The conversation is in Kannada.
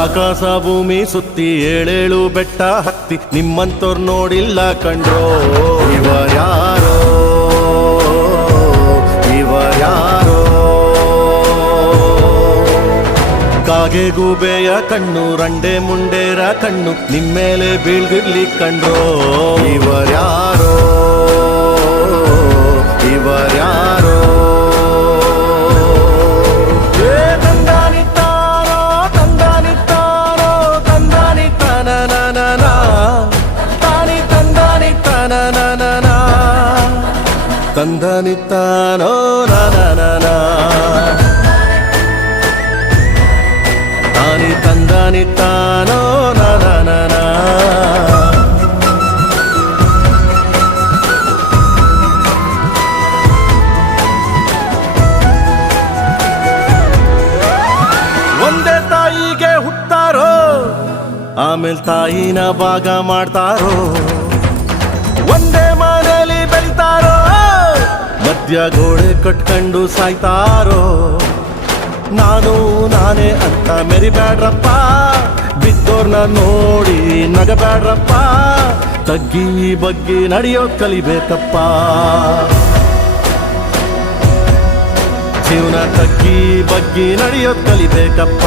ಆಕಾಶ ಭೂಮಿ ಸುತ್ತಿ ಏಳೇಳು ಬೆಟ್ಟ ಹತ್ತಿ ನಿಮ್ಮಂತೋರ್ ನೋಡಿಲ್ಲ ಕಂಡ್ರೋ ಇವರ್ಯಾರೋ ಇವರ್ಯಾರೋ ಕಾಗೆ ಗೂಬೆಯ ಕಣ್ಣು ರಂಡೆ ಮುಂಡೇರ ಕಣ್ಣು ನಿಮ್ಮೇಲೆ ಬೀಳ್ದಿರ್ಲಿ ಕಂಡ್ರೋ ಇವರ್ಯಾರೋ ಇವರ್ಯಾರೋ ತಂದನಿತ್ತಾನೋ ನಾನ ತಾನಿ ತಂದನಿತ್ತಾನೋ ನಾನ ಒಂದೇ ತಾಯಿಗೆ ಹುಟ್ಟಾರೋ ಆಮೇಲೆ ತಾಯಿನ ಭಾಗ ಮಾಡ್ತಾರೋ ಒಂದೇ ಮನೆಯಲ್ಲಿ ಬೆಳಿತಾರೋ ಮಧ್ಯ ಗೋಡೆ ಕಟ್ಕೊಂಡು ಸಾಯ್ತಾರೋ ನಾನು ನಾನೇ ಅಂತ ಮೆರಿಬ್ಯಾಡ್ರಪ್ಪ ಬಿದ್ದೋರ್ನ ನೋಡಿ ನಗಬ್ಯಾಡ್ರಪ್ಪ ತಗ್ಗಿ ಬಗ್ಗಿ ನಡೆಯೋದ್ ಕಲಿಬೇಕಪ್ಪ ಜೀವನ ತಗ್ಗಿ ಬಗ್ಗಿ ನಡೆಯೋದ್ ಕಲಿಬೇಕಪ್ಪ